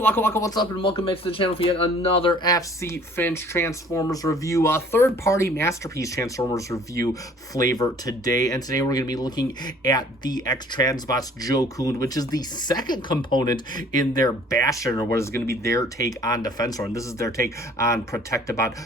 Waka, what's up, and welcome back to the channel for yet another FC Finch Transformers review, a third-party masterpiece Transformers review flavor today. And today we're going to be looking at the X-Transbots Jocund, which is the second component in their Bastion, or what is going to be their take on Defensor, and this is their take on Protectobot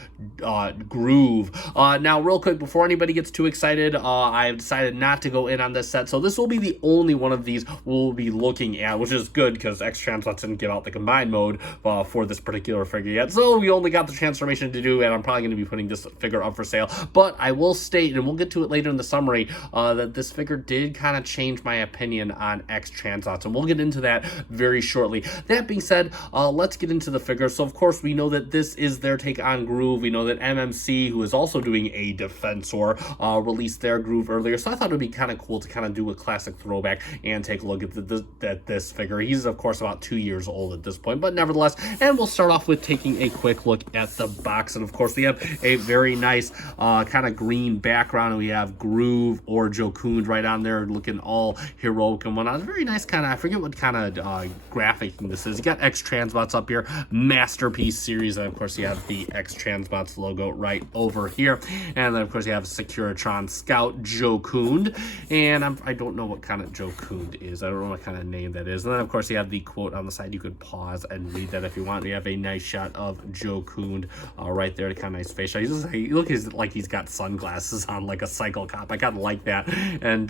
Groove. Now, real quick, before anybody gets too excited, I've decided not to go in on this set, so this will be the only one of these we'll be looking at, which is good because X-Transbots didn't give out the combined mode for this particular figure yet, so we only got the transformation to do, and I'm probably going to be putting this figure up for sale. But I will state, and we'll get to it later in the summary, that this figure did kind of change my opinion on X-Transbots, and we'll get into that very shortly. That being said, let's get into the figure. So of course we know that this is their take on Groove. We know that MMC, who is also doing a Defensor, released their Groove earlier, so I thought it would be kind of cool to kind of do a classic throwback and take a look at this figure. He's of course about 2 years old at this point, but nevertheless. And we'll start off with taking a quick look at the box, and of course we have a very nice kind of green background, and we have Groove or Jocund right on there looking all heroic and whatnot. Very nice kind of, I forget what kind of graphic this is. You got X-Transbots up here, Masterpiece series, and of course you have the X-Transbots logo right over here, and then of course you have Securitron Scout Jocund, and I don't know what kind of Jocund is. I don't know what kind of name that is. And then of course you have the quote on the side. You could pause and read that if you want. We have a nice shot of Jocund right there, kind of nice face shot. He looks like he's got sunglasses on, like a Cycle Cop. I kind of like that. And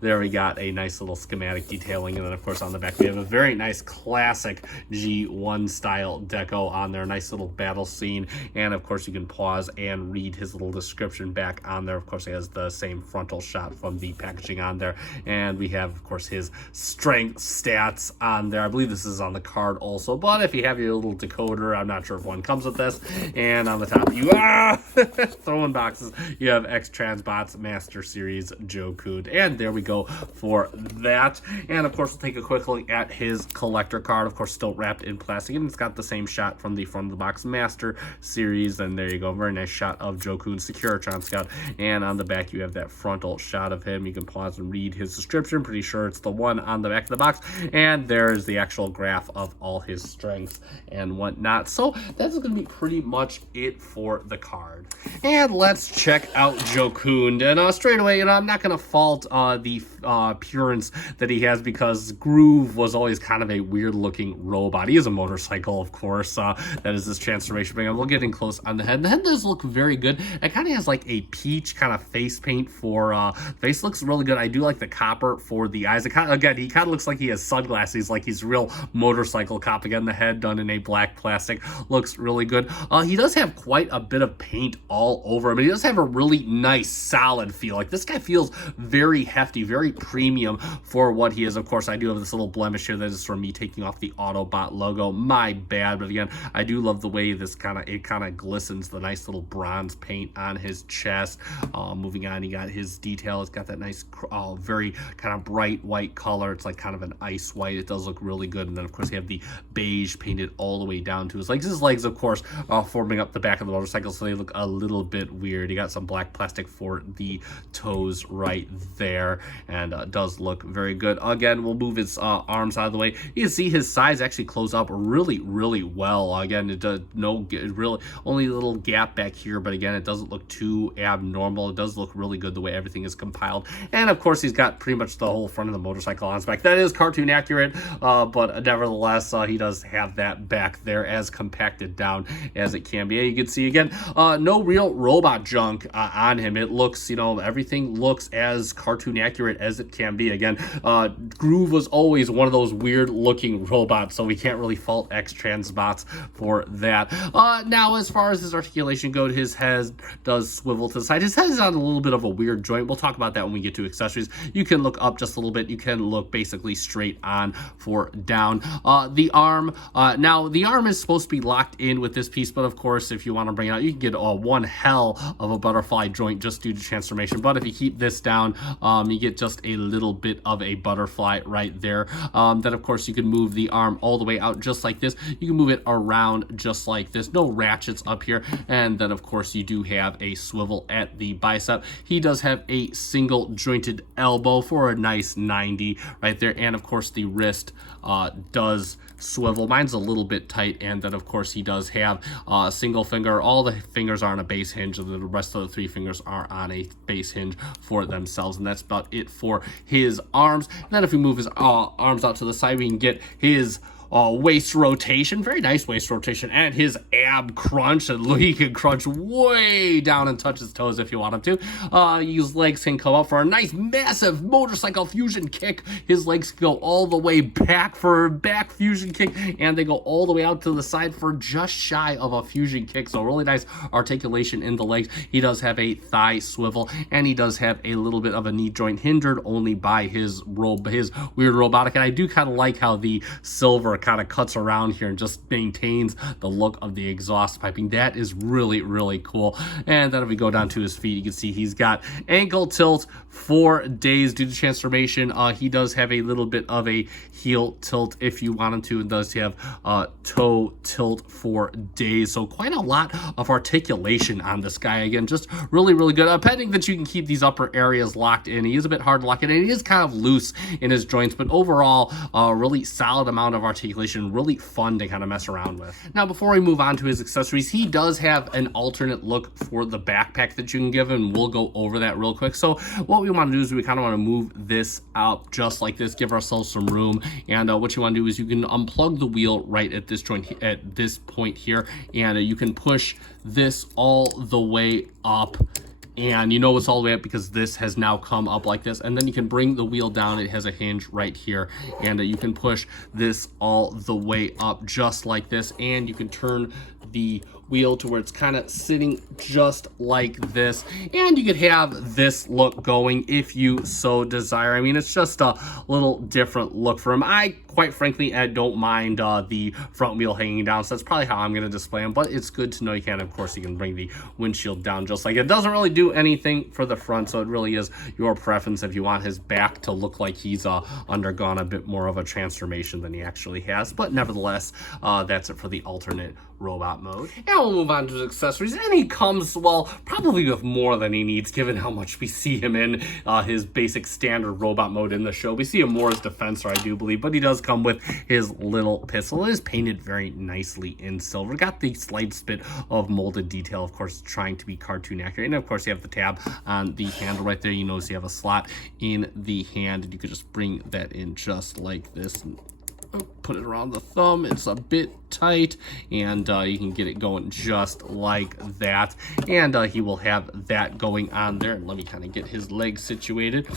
there we got a nice little schematic detailing, and then of course on the back we have a very nice classic G1 style deco on there. Nice little battle scene, and of course you can pause and read his little description back on there. Of course he has the same frontal shot from the packaging on there, and we have of course his strength stats on there. I believe this is on the card also, but if you have your little decoder, I'm not sure if one comes with this. And on the top you throwing boxes, you have X-Transbots Master Series Jocund, and there we go for that. And of course we'll take a quick look at his collector card, of course still wrapped in plastic, and it's got the same shot from the front of the box, Master Series, and there you go, very nice shot of Jocund Securitron Scout. And on the back you have that frontal shot of him. You can pause and read his description, pretty sure it's the one on the back of the box, and there's the actual graph of all his strengths and whatnot. So that's going to be pretty much it for the card. And let's check out Jocund, and straight away, I'm not going to fault the appearance that he has, because Groove was always kind of a weird looking robot. He is a motorcycle, of course. That is this transformation thing. We'll get in close on the head. The head does look very good. It kind of has like a peach kind of face paint for face. Looks really good. I do like the copper for the eyes. It kind of, again, he kind of looks like he has sunglasses, like he's real motorcycle cop. Again, the head done in a black plastic looks really good. He does have quite a bit of paint all over him, but he does have a really nice solid feel. Like, this guy feels very hefty, very premium for what he is. Of course, I do have this little blemish here that is from me taking off the Autobot logo. My bad. But again, I do love the way this kind of glistens, the nice little bronze paint on his chest. Moving on, you got his detail. It's got that nice very kind of bright white color. It's like kind of an ice white. It does look really good. And then of course you have the beige painted all the way down to his legs. His legs, of course, forming up the back of the motorcycle, so they look a little bit weird. You got some black plastic for the toes right there, and does look very good. Again, we'll move his arms out of the way. You can see his sides actually close up really well. Again, it does really only a little gap back here, but again, it doesn't look too abnormal. It does look really good the way everything is compiled. And of course he's got pretty much the whole front of the motorcycle on his back. That is cartoon accurate, but nevertheless he does have that back there as compacted down as it can be. And you can see again, no real robot junk on him. It looks, everything looks as cartoon accurate as it can be. Again, Groove was always one of those weird looking robots, so we can't really fault X-Transbots for that. Now, as far as his articulation goes, his head does swivel to the side. His head is on a little bit of a weird joint. We'll talk about that when we get to accessories. You can look up just a little bit. You can look basically straight on for down. The arm, now the arm is supposed to be locked in with this piece, but of course if you want to bring it out, you can get one hell of a butterfly joint just due to transformation. But if you keep this down, you get just a little bit of a butterfly right there. Then of course you can move the arm all the way out just like this. You can move it around just like this. No ratchets up here. And then of course you do have a swivel at the bicep. He does have a single jointed elbow for a nice 90 right there. And of course the wrist does swivel. Mine's a little bit tight, and then of course he does have a single finger. All the fingers are on a base hinge, and the rest of the 3 fingers are on a base hinge for themselves, and that's about it for his arms. And then if we move his arms out to the side, we can get his waist rotation, very nice waist rotation, and his ab crunch, and he can crunch way down and touch his toes if you want him to. His legs can come up for a nice massive motorcycle fusion kick. His legs go all the way back for a back fusion kick, and they go all the way out to the side for just shy of a fusion kick. So really nice articulation in the legs. He does have a thigh swivel, and he does have a little bit of a knee joint hindered only by his weird robotic. And I do kind of like how the silver kind of cuts around here and just maintains the look of the exhaust piping. That is really, really cool. And then if we go down to his feet, you can see he's got ankle tilt for days due to transformation. He does have a little bit of a heel tilt if you want him to, and does have toe tilt for days. So quite a lot of articulation on this guy. Again, just really, really good. Pending that you can keep these upper areas locked in. He is a bit hard to lock in, and he is kind of loose in his joints, but overall, really solid amount of articulation. Really fun to kind of mess around with. Now, before we move on to his accessories, he does have an alternate look for the backpack that you can give him. We'll go over that real quick. So what we want to do is we kind of want to move this up just like this, give ourselves some room. And what you want to do is you can unplug the wheel right at this joint, at this point here, and you can push this all the way up. And you know it's all the way up because this has now come up like this. And then you can bring the wheel down. It has a hinge right here. And you can push this all the way up just like this. And you can turn the wheel to where it's kind of sitting just like this, and you could have this look going if you so desire. I mean, it's just a little different look for him. I quite frankly, I don't mind the front wheel hanging down, so that's probably how I'm going to display him, but it's good to know you can. Of course, you can bring the windshield down just like it. Doesn't really do anything for the front, so it really is your preference if you want his back to look like he's undergone a bit more of a transformation than he actually has. But nevertheless, that's it for the alternate robot mode. And we'll move on to his accessories, and he comes, well, probably with more than he needs given how much we see him in his basic standard robot mode in the show. We see him more as Defensor, I do believe, but he does come with his little pistol. It is painted very nicely in silver. Got the slight bit of molded detail, of course, trying to be cartoon accurate. And of course, you have the tab on the handle right there. You notice you have a slot in the hand, and you could just bring that in just like this. And put it around the thumb. It's a bit tight, and you can get it going just like that. And he will have that going on there. And let me kind of get his legs situated.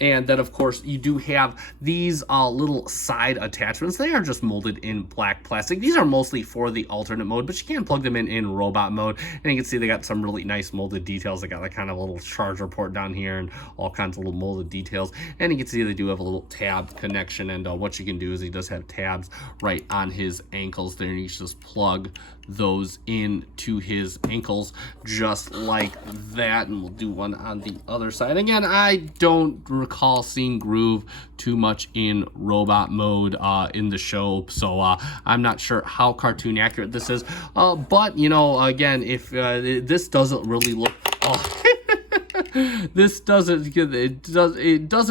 And then, of course, you do have these little side attachments. They are just molded in black plastic. These are mostly for the alternate mode, but you can plug them in robot mode. And you can see they got some really nice molded details. They got like kind of a little charger port down here and all kinds of little molded details. And you can see they do have a little tab connection. And what you can do is he does have tabs right on his ankles there. And you can just plug those into his ankles just like that. And we'll do one on the other side. Again, I don't recall seeing Groove too much in robot mode in the show, so I'm not sure how cartoon accurate this is, but you know, again, if this doesn't really look this doesn't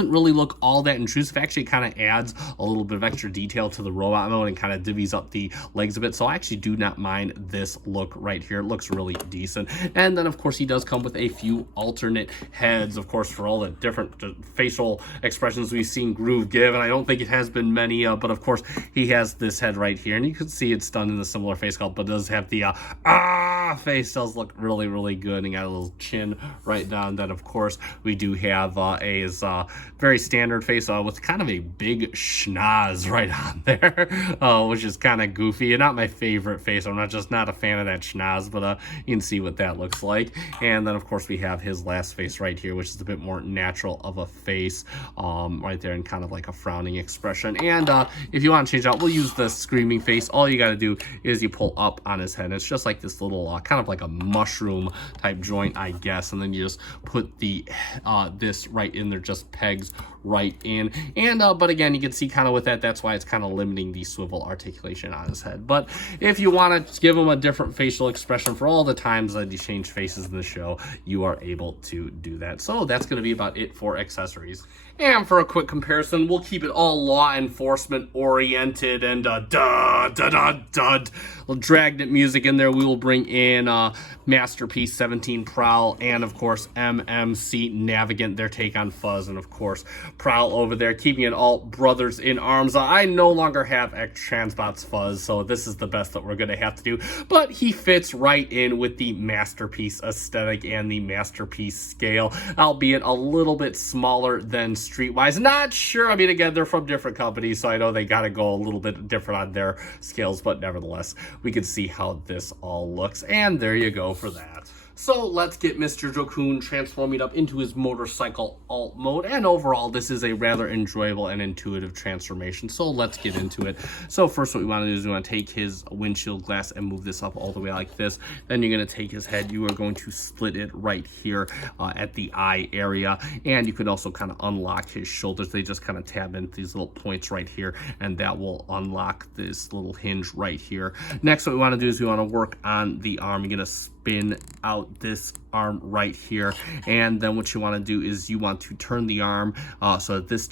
really look all that intrusive. Actually, it kind of adds a little bit of extra detail to the robot mode and kind of divvies up the legs a bit. So I actually do not mind this look right here. It looks really decent. And then of course he does come with a few alternate heads, of course, for all the different facial expressions we've seen Groove give. And I don't think it has been many, but of course he has this head right here, and you can see it's done in a similar face sculpt, but it does have the face. Does look really, really good, and got a little chin right down. Then of course we do have a very standard face with kind of a big schnoz right on there, which is kind of goofy and not my favorite face. I'm not a fan of that schnoz, but you can see what that looks like. And then of course we have his last face right here, which is a bit more natural of a face right there, and kind of like a frowning expression. And if you want to change out, we'll use the screaming face. All you got to do is you pull up on his head. It's just like this little kind of like a mushroom type joint, I guess, and then you just put the this right in there, just pegs right in. And but again, you can see kind of with that's why it's kind of limiting the swivel articulation on his head. But if you want to give him a different facial expression for all the times that you change faces in the show, you are able to do that. So that's going to be about it for accessories. And for a quick comparison, we'll keep it all law enforcement oriented and Dragnet music in there. We will bring in Masterpiece 17 Prowl and of course MMC Navigant, their take on Fuzz, and of course Prowl over there, keeping it all brothers in arms. I no longer have X-Transbots Fuzz, so this is the best that we're going to have to do, but he fits right in with the Masterpiece aesthetic and the Masterpiece scale, albeit a little bit smaller than Streetwise. Not sure, I mean, again, they're from different companies, so I know they got to go a little bit different on their scales, but nevertheless, we can see how this all looks, and there you go for that. So let's get Mr. Jocund transforming up into his motorcycle alt mode, and overall this is a rather enjoyable and intuitive transformation, so let's get into it. So first what we want to do is we want to take his windshield glass and move this up all the way like this. Then you're going to take his head, you are going to split it right here at the eye area, and you could also kind of unlock his shoulders. They just kind of tab into these little points right here, and that will unlock this little hinge right here. Next what we want to do is we want to work on the arm. You're going to spin out this arm right here, and then what you want to do is you want to turn the arm so that this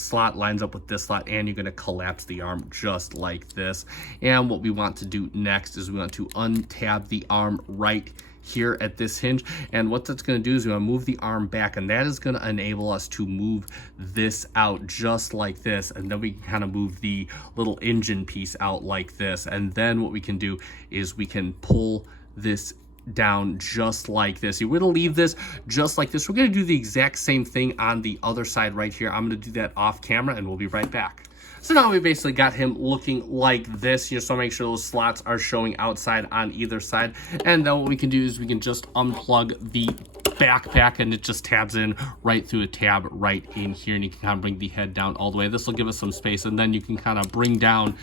slot lines up with this slot, and you're going to collapse the arm just like this. And what we want to do next is we want to untab the arm right here at this hinge, and what that's going to do is we're going to move the arm back, and that is going to enable us to move this out just like this, and then we can kind of move the little engine piece out like this. And then what we can do is we can pull this down just like this. You're going to leave this just like this. We're going to do the exact same thing on the other side right here. I'm going to do that off camera, and we'll be right back. So now we basically got him looking like this. You just want to make sure those slots are showing outside on either side. And then what we can do is we can just unplug the backpack, and it just tabs in right through a tab right in here, and you can kind of bring the head down all the way. This will give us some space, and then you can kind of bring down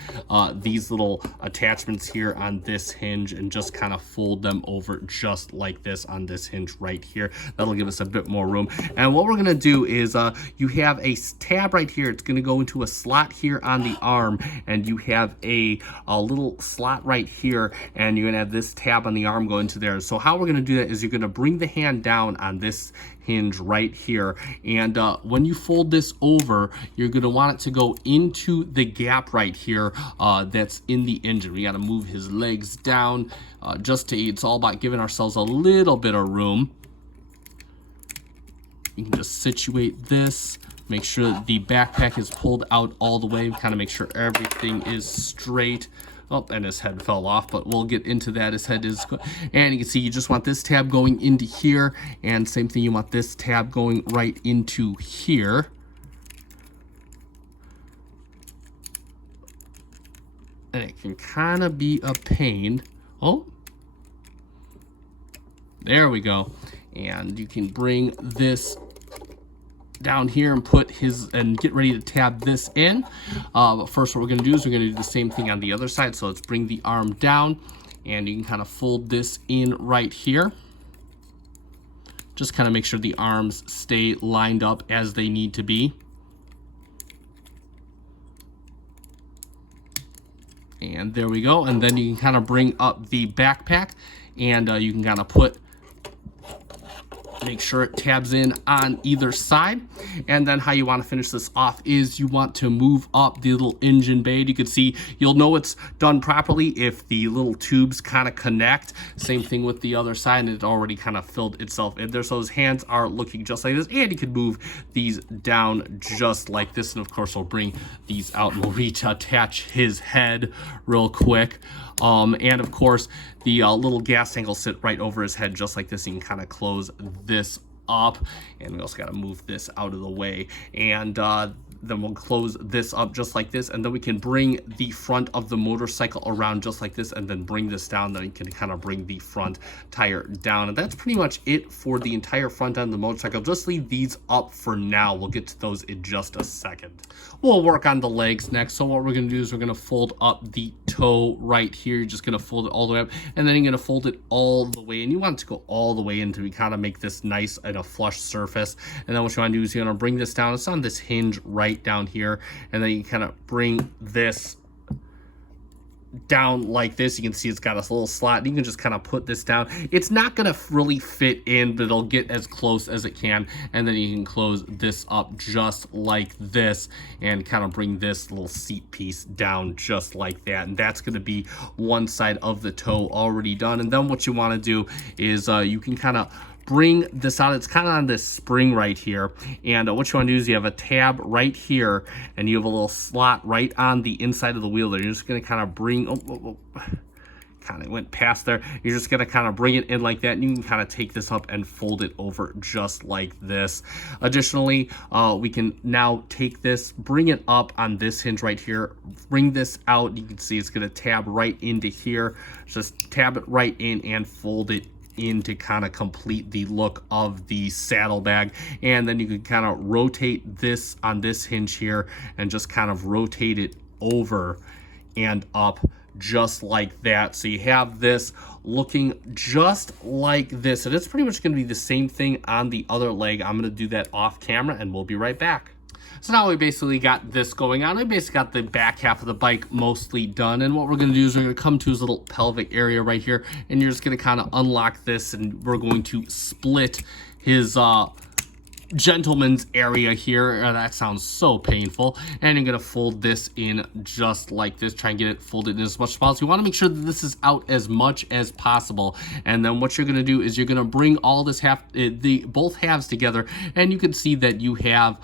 these little attachments here on this hinge and just kind of fold them over just like this on this hinge right here. That'll give us a bit more room. And what we're going to do is you have a tab right here. It's going to go into a slot here on the arm, and you have a little slot right here, and you're going to have this tab on the arm go into there. So how we're going to do that is you're going to bring the hand down on this hinge right here, and when you fold this over, you're going to want it to go into the gap right here that's in the engine. We got to move his legs down it's all about giving ourselves a little bit of room. You can just situate this, make sure that the backpack is pulled out all the way, kind of make sure everything is straight. Oh, and his head fell off, but we'll get into that. His head is, and you can see you just want this tab going into here, and same thing, you want this tab going right into here. And it can kind of be a pain. Oh, there we go. And you can bring this down here and get ready to tab this in. But first what we're going to do is we're going to do the same thing on the other side. So let's bring the arm down, and you can kind of fold this in right here. Just kind of make sure the arms stay lined up as they need to be. And there we go. And then you can kind of bring up the backpack, and you can kind of make sure it tabs in on either side. And then how you want to finish this off is you want to move up the little engine bay. You can see, you'll know it's done properly if the little tubes kind of connect. Same thing with the other side, and it already kind of filled itself in there. So his hands are looking just like this, and you can move these down just like this. And of course we'll bring these out, and we'll reattach his head real quick. And of course the little gas tank will sit right over his head just like this. You can kind of close this up, and we also got to move this out of the way, and then we'll close this up just like this, and then we can bring the front of the motorcycle around just like this, and then bring this down. Then you can kind of bring the front tire down, and that's pretty much it for the entire front end of the motorcycle. Just leave these up for now. We'll get to those in just a second. We'll work on the legs next. So what we're going to do is we're going to fold up the toe right here. You're just going to fold it all the way up, and then you're going to fold it all the way, and you want it to go all the way in to kind of make this nice and a flush surface. And then what you want to do is you're going to bring this down. It's on this hinge right down here, and then you kind of bring this down like this. You can see it's got a little slot, and you can just kind of put this down. It's not going to really fit in, but it'll get as close as it can, and then you can close this up just like this and kind of bring this little seat piece down just like that, and that's going to be one side of the toe already done. And then what you want to do is you can kind of bring this out. It's kind of on this spring right here, and what you want to do is you have a tab right here, and you have a little slot right on the inside of the wheel there. You're just going to kind of bring kind of went past there. You're just going to kind of bring it in like that, and you can kind of take this up and fold it over just like this. Additionally, we can now take this, bring it up on this hinge right here, bring this out. You can see it's going to tab right into here. Just tab it right in and fold it in to kind of complete the look of the saddlebag. And then you can kind of rotate this on this hinge here and just kind of rotate it over and up just like that. So you have this looking just like this, and it's pretty much going to be the same thing on the other leg. I'm going to do that off camera, and we'll be right back. So now we basically got this going on. We basically got the back half of the bike mostly done. And what we're going to do is we're going to come to his little pelvic area right here. And you're just going to kind of unlock this, and we're going to split his gentleman's area here. That sounds so painful. And you're going to fold this in just like this. Try and get it folded in as much as possible. You want to make sure that this is out as much as possible. And then what you're going to do is you're going to bring all this both halves together, and you can see that you have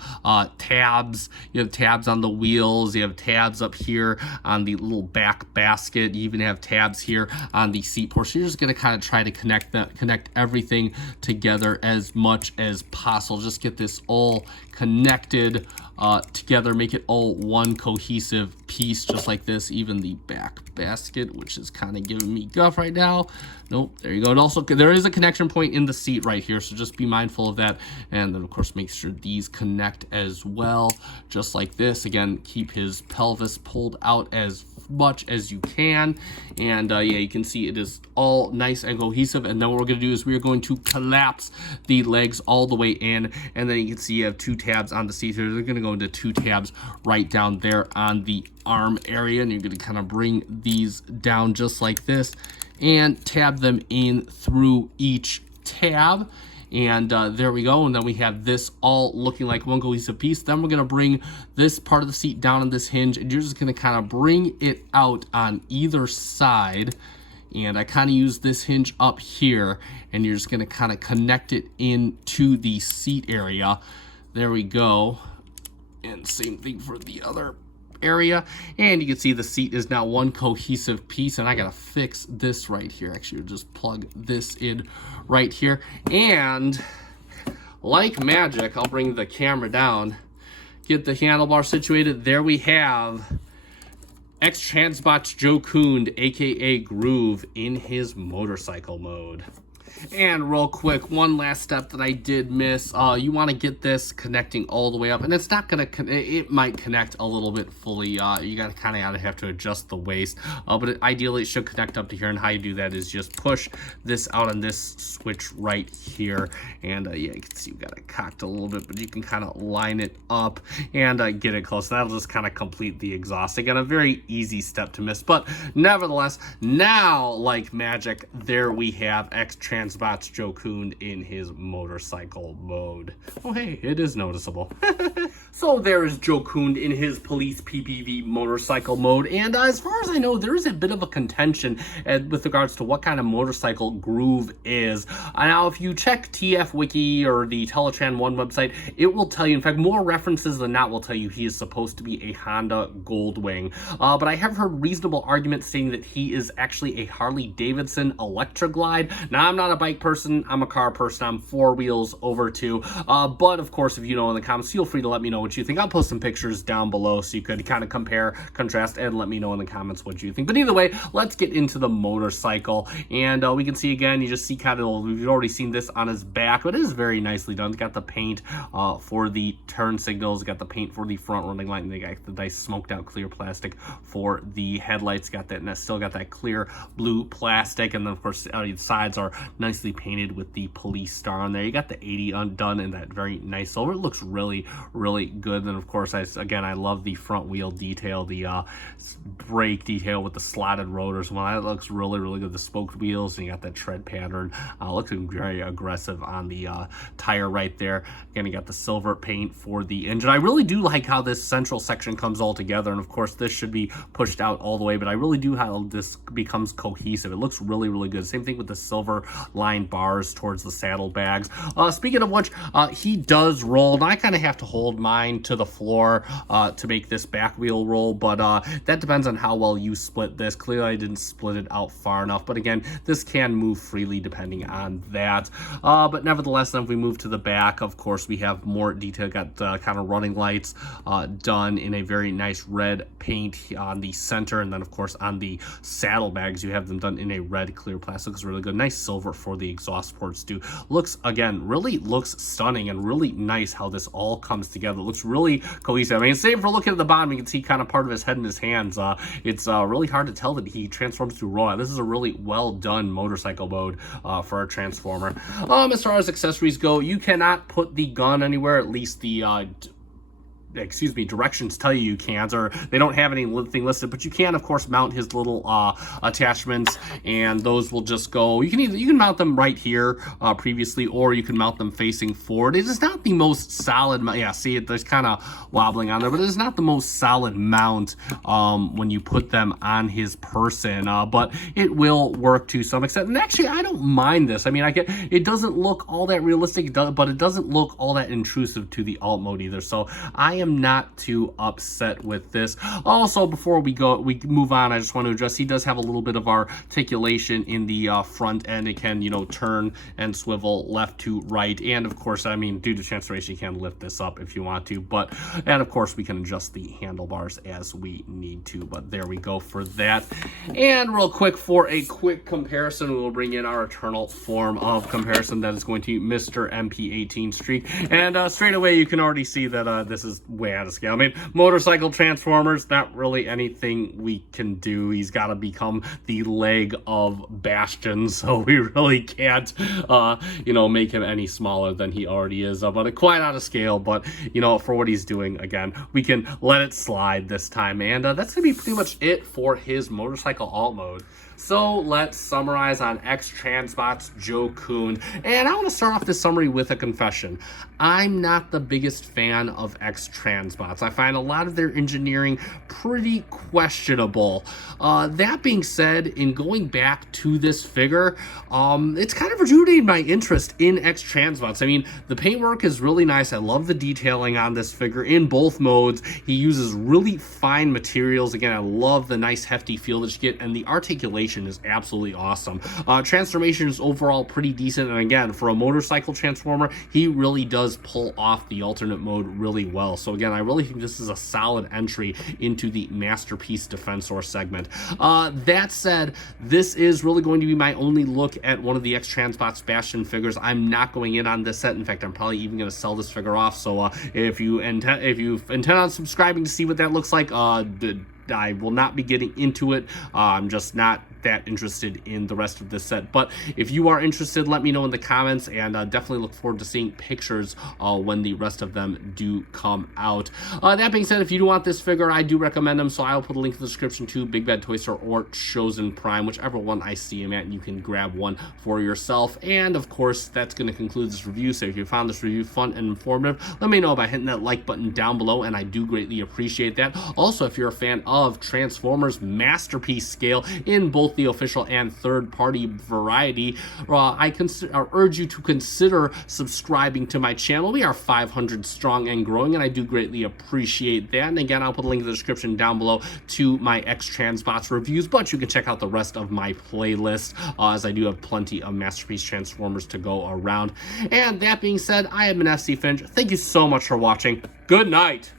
tabs. You have tabs on the wheels. You have tabs up here on the little back basket. You even have tabs here on the seat portion. You're just going to kind of try to connect everything together as much as possible. Just get this all connected together, make it all one cohesive piece just like this. Even the back basket, which is kind of giving me guff right now. Nope, there you go. And also there is a connection point in the seat right here, so just be mindful of that. And then of course make sure these connect as well, just like this. Again, keep his pelvis pulled out as much as you can. And yeah, you can see it is all nice and cohesive. And then what we're going to do is we're going to collapse the legs all the way in, and then you can see you have two tabs on the seat here. They're going to go into two tabs right down there on the arm area, and you're going to kind of bring these down just like this and tab them in through each tab. And there we go. And then we have this all looking like one cohesive piece. Then we're going to bring this part of the seat down on this hinge, and you're just going to kind of bring it out on either side. And I kind of use this hinge up here, and you're just going to kind of connect it into the seat area. There we go. And same thing for the other area. And you can see the seat is now one cohesive piece, and I gotta fix this right here. Actually, we'll just plug this in right here, and like magic, I'll bring the camera down, get the handlebar situated. There we have X-Transbots Jocund, aka Groove, in his motorcycle mode. And real quick, one last step that I did miss. You want to get this connecting all the way up, and it's not gonna. It might connect a little bit fully. You gotta kind of have to adjust the waist, but ideally it should connect up to here. And how you do that is just push this out on this switch right here, and yeah, you can see you got it cocked a little bit, but you can kind of line it up and get it close. That'll just kind of complete the exhaust. Again, a very easy step to miss, but nevertheless, now like magic, there we have X-Transbots Jocund in his motorcycle mode. Oh hey, it is noticeable. So there is Jocund in his police PPV motorcycle mode, and as far as I know, there is a bit of a contention with regards to what kind of motorcycle Groove is. Now, if you check TF Wiki or the Teletran 1 website, it will tell you, in fact, more references than not will tell you he is supposed to be a Honda Goldwing. But I have heard reasonable arguments saying that he is actually a Harley Davidson Electra Glide. Now, I'm not a bike person, I'm a car person, I'm four wheels over two. But of course, if you know in the comments, feel free to let me know what you think. I'll post some pictures down below so you could kind of compare, contrast, and let me know in the comments what you think. But either way, let's get into the motorcycle. And we can see again, you just see kind of, we've already seen this on his back, but it is very nicely done. It's got the paint for the turn signals, got the paint for the front running light, and they got the nice smoked out clear plastic for the headlights. Got that, and that's still got that clear blue plastic. And then of course, the sides are nicely painted with the police star on there. You got the 80 undone in that very nice silver. It looks really, really good. And of course, I love the front wheel detail, the brake detail with the slotted rotors. Well, that looks really, really good. The spoked wheels, and you got that tread pattern. Looking very aggressive on the tire right there. Again, you got the silver paint for the engine. I really do like how this central section comes all together, and of course, this should be pushed out all the way, but I really do how this becomes cohesive. It looks really, really good. Same thing with the silver line bars towards the saddlebags. Speaking of which, he does roll, and I kind of have to hold mine to the floor to make this back wheel roll, but that depends on how well you split this. Clearly, I didn't split it out far enough, but again, this can move freely depending on that. But nevertheless, then if we move to the back, of course, we have more detail. Got kind of running lights done in a very nice red paint on the center, and then of course on the saddlebags you have them done in a red clear plastic. Looks really good. Nice silver for the exhaust ports too. Looks, again, really looks stunning and really nice how this all comes together. It looks really cohesive. I mean, same for looking at the bottom, you can see kind of part of his head and his hands. It's really hard to tell that he transforms through raw. This is a really well done motorcycle mode for a transformer. As far as accessories go, you cannot put the gun anywhere, at least the directions tell you can't, or they don't have anything listed, but you can of course mount his little attachments, and those will just go, you can mount them right here previously, or you can mount them facing forward. It is not the most solid, see it, there's kind of wobbling on there, but it is not the most solid mount when you put them on his person, but it will work to some extent. And actually, I don't mind this. I mean, it doesn't look all that realistic, but it doesn't look all that intrusive to the alt mode either, so I am not too upset with this. Also, before we move on, I just want to address, he does have a little bit of articulation in the front end. It can, turn and swivel left to right, and of course, I mean, due to transformation, you can lift this up if you want to, and of course, we can adjust the handlebars as we need to, but there we go for that. And real quick, for a quick comparison, we will bring in our eternal form of comparison that is going to be Mr. MP18 Streak, and straight away, you can already see that this is way out of scale. I mean, motorcycle transformers, not really anything we can do. He's got to become the leg of Bastion, so we really can't, make him any smaller than he already is. But quite out of scale, but, for what he's doing, again, we can let it slide this time. And that's going to be pretty much it for his motorcycle alt mode. So let's summarize on X-Transbots Jocund. And I want to start off this summary with a confession. I'm not the biggest fan of X-Transbots. I find a lot of their engineering pretty questionable. That being said, in going back to this figure, it's kind of rejuvenated my interest in X-Transbots. I mean, the paintwork is really nice. I love the detailing on this figure in both modes. He uses really fine materials. Again, I love the nice hefty feel that you get, and the articulation is absolutely awesome. Transformation is overall pretty decent, and again, for a motorcycle transformer, he really does pull off the alternate mode really well. So again, I really think this is a solid entry into the Masterpiece Defensor segment. That said, this is really going to be my only look at one of the X-Transbots Bastion figures. I'm not going in on this set. In fact, I'm probably even going to sell this figure off. So if you intend on subscribing to see what that looks like, I will not be getting into it. I'm just not that interested in the rest of this set, but if you are interested, let me know in the comments, and definitely look forward to seeing pictures when the rest of them do come out. That being said, if you do want this figure, I do recommend them, so I'll put a link in the description to Big Bad Toy Store or Chosen Prime, whichever one I see him at, and you can grab one for yourself. And of course, that's going to conclude this review. So if you found this review fun and informative, let me know by hitting that like button down below, and I do greatly appreciate that. Also, if you're a fan of Transformers Masterpiece scale in both the official and third-party variety, I urge you to consider subscribing to my channel. We are 500 strong and growing, and I do greatly appreciate that. And again, I'll put a link in the description down below to my X-Transbots reviews, but you can check out the rest of my playlist, as I do have plenty of Masterpiece Transformers to go around. And that being said, I have been FC Finch. Thank you so much for watching. Good night.